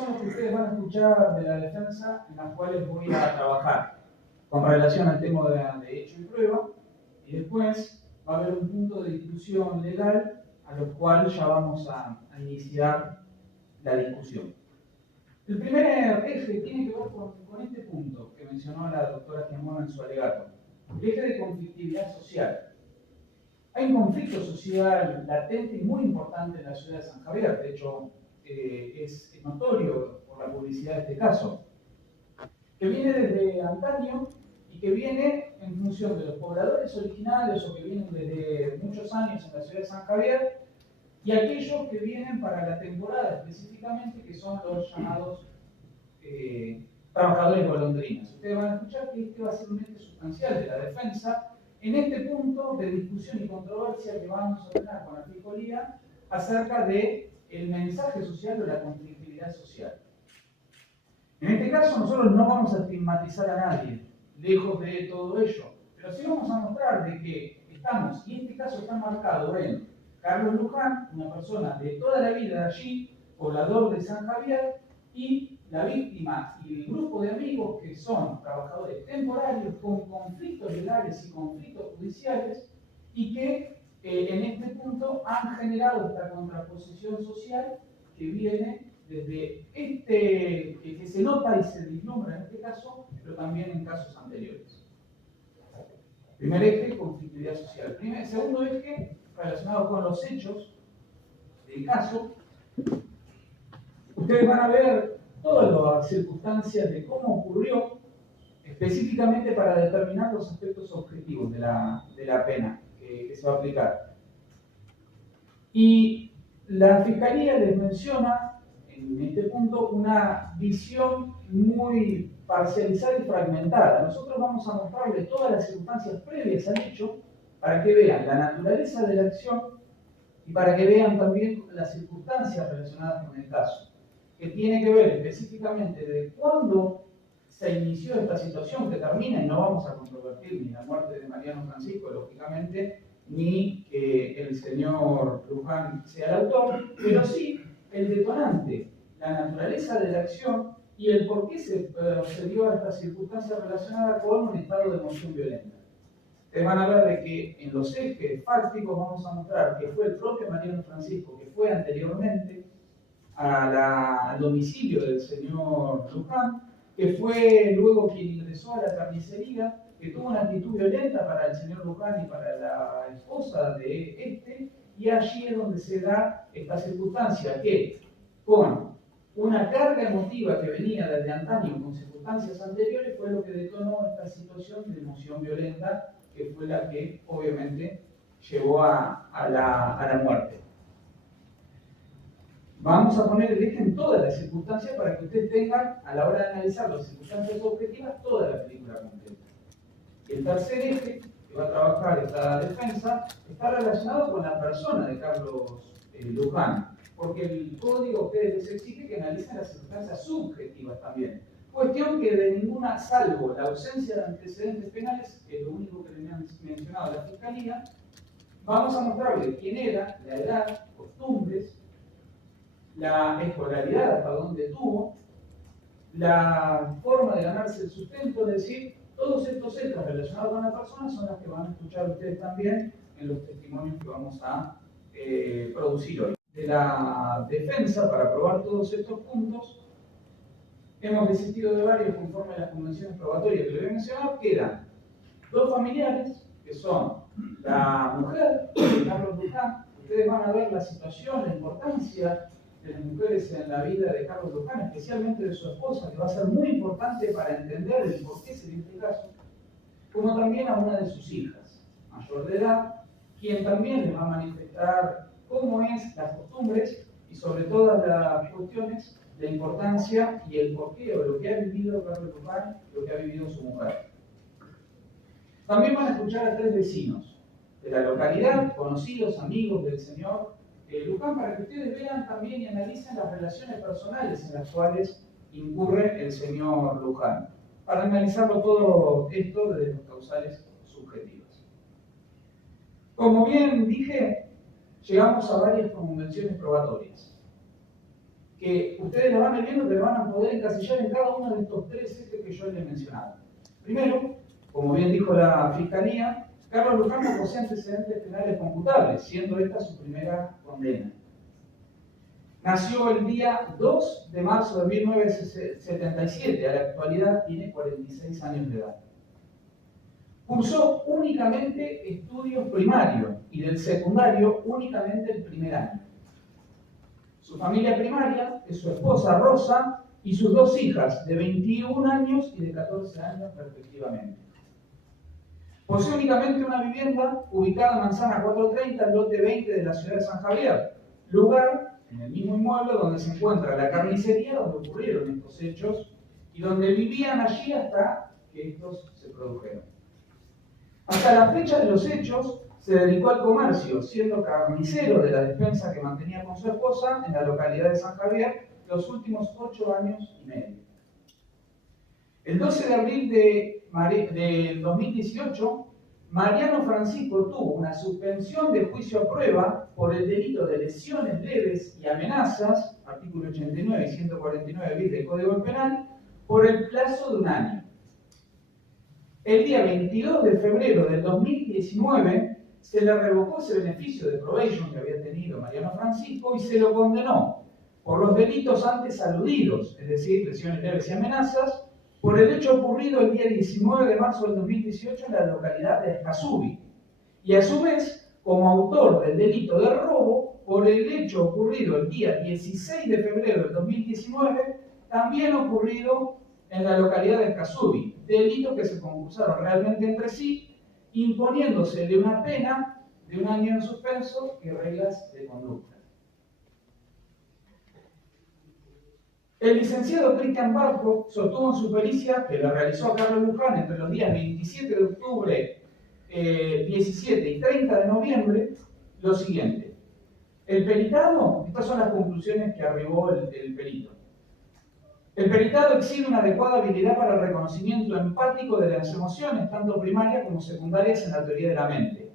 son los que ustedes van a escuchar de la defensa, en las cuales voy a trabajar con relación al tema de hecho y prueba, y después va a haber un punto de discusión legal a lo cual ya vamos a iniciar la discusión. El primer eje tiene que ver con este punto que mencionó la doctora Giamona en su alegato, el eje de conflictividad social. Hay un conflicto social latente y muy importante en la ciudad de San Javier, de hecho es notorio por la publicidad de este caso, que viene desde antaño y que viene en función de los pobladores originales o que vienen desde muchos años en la ciudad de San Javier y aquellos que vienen para la temporada específicamente, que son los llamados trabajadores golondrinas. Ustedes van a escuchar que este va a ser un eje sustancial de la defensa en este punto de discusión y controversia que vamos a tener con la Fiscalía acerca del mensaje social o la conflictividad social. En este caso nosotros no vamos a estigmatizar a nadie, lejos de todo ello, pero sí vamos a mostrar de que estamos, y este caso está marcado en Carlos Luján, una persona de toda la vida allí, poblador de San Javier, y la víctima y el grupo de amigos que son trabajadores temporarios con conflictos legales y conflictos judiciales y que en este punto han generado esta contraposición social que viene desde que se nota y se vislumbra en este caso, pero también en casos anteriores. Primer eje, conflictividad social. Segundo eje, relacionado con los hechos del caso. Ustedes van a ver todas las circunstancias de cómo ocurrió, específicamente para determinar los aspectos objetivos de la pena que se va a aplicar. Y la Fiscalía les menciona en este punto una visión muy parcializada y fragmentada. Nosotros vamos a mostrarles todas las circunstancias previas al hecho para que vean la naturaleza de la acción y para que vean también las circunstancias relacionadas con el caso, que tiene que ver específicamente de cuándo se inició esta situación que termina, y no vamos a controvertir ni la muerte de Mariano Francisco, lógicamente, ni que el señor Luján sea el autor, pero sí el detonante, la naturaleza de la acción y el por qué se dio a esta circunstancia relacionada con un estado de emoción violenta. Ustedes van a ver de que en los ejes fácticos vamos a mostrar que fue el propio Mariano Francisco, que fue anteriormente al domicilio del señor Luján, que fue luego quien ingresó a la carnicería, que tuvo una actitud violenta para el señor Luján y para la esposa de este, y allí es donde se da esta circunstancia que, con una carga emotiva que venía desde antaño con circunstancias anteriores, fue lo que detonó esta situación de emoción violenta, que fue la que obviamente llevó a la muerte. Vamos a poner el eje en todas las circunstancias para que ustedes tengan, a la hora de analizar las circunstancias objetivas, toda la película completa. Y el tercer eje que va a trabajar esta defensa está relacionado con la persona de Carlos Luján, porque el código a ustedes les exige que analicen las circunstancias subjetivas también. Cuestión que de ninguna, salvo la ausencia de antecedentes penales, que es lo único que le han mencionado a la Fiscalía, vamos a mostrarle quién era, la edad, costumbres, la escolaridad, hasta dónde tuvo, la forma de ganarse el sustento, es decir, todos estos hechos relacionados con la persona son los que van a escuchar ustedes también en los testimonios que vamos a producir hoy. De la defensa, para probar todos estos puntos, hemos desistido de varios conforme a las convenciones probatorias que les voy a mencionar, que eran dos familiares, que son la mujer de Carlos Luján. Ustedes van a ver la situación, la importancia de las mujeres en la vida de Carlos Luján, especialmente de su esposa, que va a ser muy importante para entender el por qué se dio este caso, como también a una de sus hijas, mayor de edad, quien también les va a manifestar cómo es las costumbres y sobre todas las cuestiones, la importancia y el porqué o lo que ha vivido Carlos Luján, lo que ha vivido su mujer. También van a escuchar a tres vecinos de la localidad, conocidos, amigos del señor Luján, para que ustedes vean también y analicen las relaciones personales en las cuales incurre el señor Luján, para analizarlo todo esto desde los causales subjetivos. Como bien dije, llegamos a varias convenciones probatorias. que ustedes lo van a ir viendo, que lo van a poder encasillar en cada uno de estos tres ejes que yo les he mencionado. Primero, como bien dijo la Fiscalía, Carlos Luján no posee antecedentes penales computables, siendo esta su primera condena. Nació el día 2 de marzo de 1977, a la actualidad tiene 46 años de edad. Cursó únicamente estudios primarios y del secundario únicamente el primer año. Su familia primaria es su esposa Rosa y sus dos hijas de 21 años y de 14 años respectivamente. Posee únicamente una vivienda ubicada en Manzana 430, lote 20 de la ciudad de San Javier, lugar en el mismo inmueble donde se encuentra la carnicería donde ocurrieron estos hechos y donde vivían allí hasta que estos se produjeron. Hasta la fecha de los hechos se dedicó al comercio, siendo carnicero de la despensa que mantenía con su esposa en la localidad de San Javier los últimos 8 años y medio. El 12 de abril del 2018, Mariano Francisco tuvo una suspensión de juicio a prueba por el delito de lesiones leves y amenazas, artículo 89 y 149 bis del Código Penal, por el plazo de un año. El día 22 de febrero del 2019 se le revocó ese beneficio de probation que había tenido Mariano Francisco y se lo condenó por los delitos antes aludidos, es decir, lesiones leves y amenazas, por el hecho ocurrido el día 19 de marzo del 2018 en la localidad de Escazú, y a su vez como autor del delito de robo por el hecho ocurrido el día 16 de febrero del 2019, también ocurrido en la localidad de Escazú, delitos que se concursaron realmente entre sí, imponiéndosele una pena de un año en suspenso y reglas de conducta. El licenciado Cristian Barco sostuvo en su pericia, que la realizó a Carlos Luján entre los días 27 de octubre, 17 y 30 de noviembre, lo siguiente. El peritado, estas son las conclusiones que arribó el perito. El peritado exhibe una adecuada habilidad para el reconocimiento empático de las emociones, tanto primarias como secundarias en la teoría de la mente.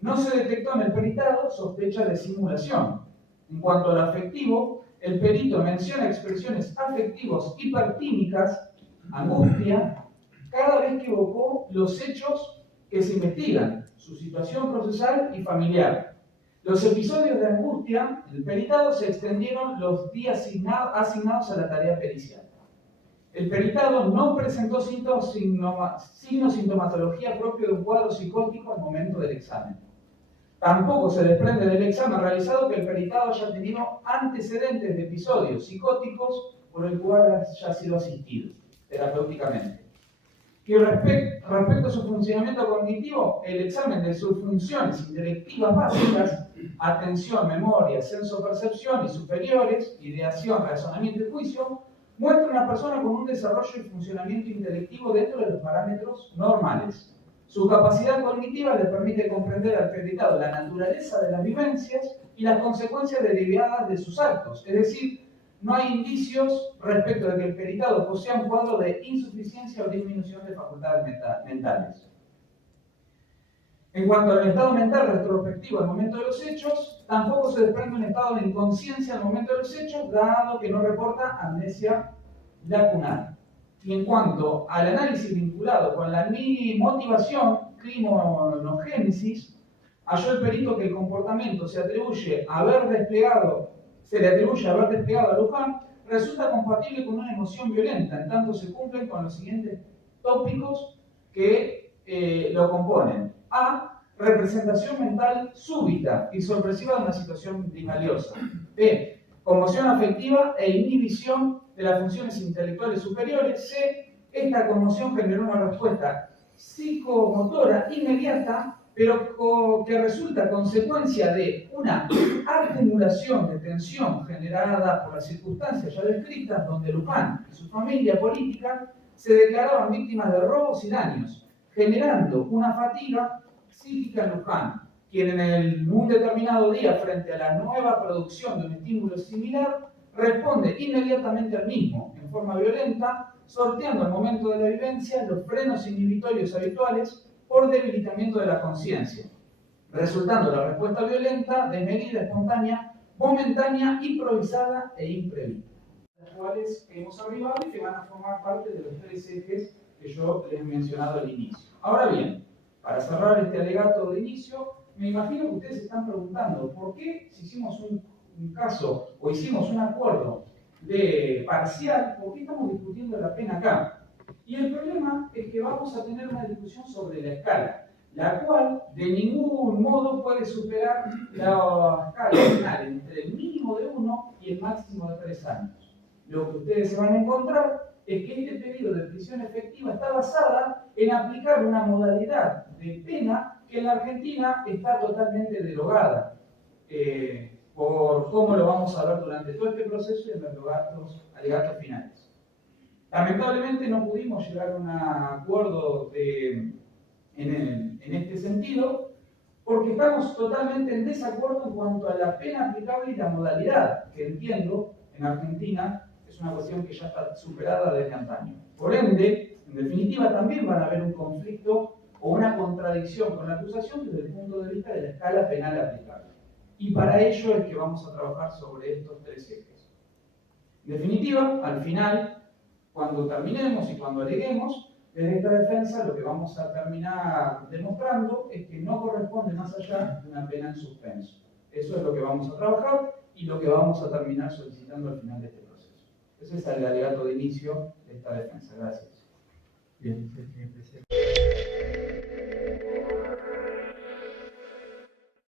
No se detectó en el peritado sospecha de simulación. En cuanto al afectivo, el perito menciona expresiones afectivos hipertímicas, angustia, cada vez que evocó los hechos que se investigan, su situación procesal y familiar. Los episodios de angustia del peritado se extendieron los días asignados a la tarea pericial. El peritado no presentó sintomatología propio de un cuadro psicótico al momento del examen. Tampoco se desprende del examen realizado que el peritado haya tenido antecedentes de episodios psicóticos por el cual haya sido asistido terapéuticamente. Y respecto a su funcionamiento cognitivo, el examen de sus funciones intelectivas básicas, atención, memoria, senso-percepción y superiores, ideación, razonamiento y juicio, muestra una persona con un desarrollo y funcionamiento intelectivo dentro de los parámetros normales. Su capacidad cognitiva le permite comprender al peritado la naturaleza de las vivencias y las consecuencias derivadas de sus actos, es decir, no hay indicios respecto de que el peritado posea un cuadro de insuficiencia o disminución de facultades mentales. En cuanto al estado mental retrospectivo al momento de los hechos, tampoco se desprende un estado de inconsciencia al momento de los hechos, dado que no reporta amnesia lacunar. Y en cuanto al análisis vinculado con la motivación, criminogénesis, halló el perito que el comportamiento se le atribuye a haber desplegado a Luján, resulta compatible con una emoción violenta, en tanto se cumplen con los siguientes tópicos que lo componen. A. Representación mental súbita y sorpresiva de una situación disvaliosa. B. Conmoción afectiva e inhibición de las funciones intelectuales superiores. C. Esta conmoción generó una respuesta psicomotora inmediata, pero que resulta consecuencia de una acumulación de tensión generada por las circunstancias ya descritas, donde Luján y su familia política se declaraban víctimas de robos y daños, generando una fatiga psíquica en Luján, quien en un determinado día, frente a la nueva producción de un estímulo similar, responde inmediatamente al mismo, en forma violenta, sorteando al momento de la vivencia los frenos inhibitorios habituales por debilitamiento de la conciencia, resultando la respuesta violenta desmedida, espontánea, momentánea, improvisada e imprevista, las cuales hemos arribado y que van a formar parte de los tres ejes que yo les he mencionado al inicio. Ahora bien, para cerrar este alegato de inicio, me imagino que ustedes se están preguntando por qué si hicimos un caso o hicimos un acuerdo de parcial, ¿por qué estamos discutiendo la pena acá? Y el problema es que vamos a tener una discusión sobre la escala, la cual de ningún modo puede superar la escala final entre el mínimo de 1 y el máximo de 3 años. Lo que ustedes se van a encontrar es que este pedido de prisión efectiva está basada en aplicar una modalidad de pena que en la Argentina está totalmente derogada. Por cómo lo vamos a ver durante todo este proceso y en los alegatos finales. Lamentablemente no pudimos llegar a un acuerdo en este sentido, porque estamos totalmente en desacuerdo en cuanto a la pena aplicable y la modalidad, que entiendo en Argentina es una cuestión que ya está superada desde antaño. Por ende, en definitiva, también van a haber un conflicto o una contradicción con la acusación desde el punto de vista de la escala penal aplicable. Y para ello es que vamos a trabajar sobre estos tres ejes. En definitiva, al final, cuando terminemos y cuando aleguemos, desde esta defensa lo que vamos a terminar demostrando es que no corresponde más allá de una pena en suspenso. Eso es lo que vamos a trabajar y lo que vamos a terminar solicitando al final de este proceso. Ese es el alegato de inicio de esta defensa. Gracias. Bien,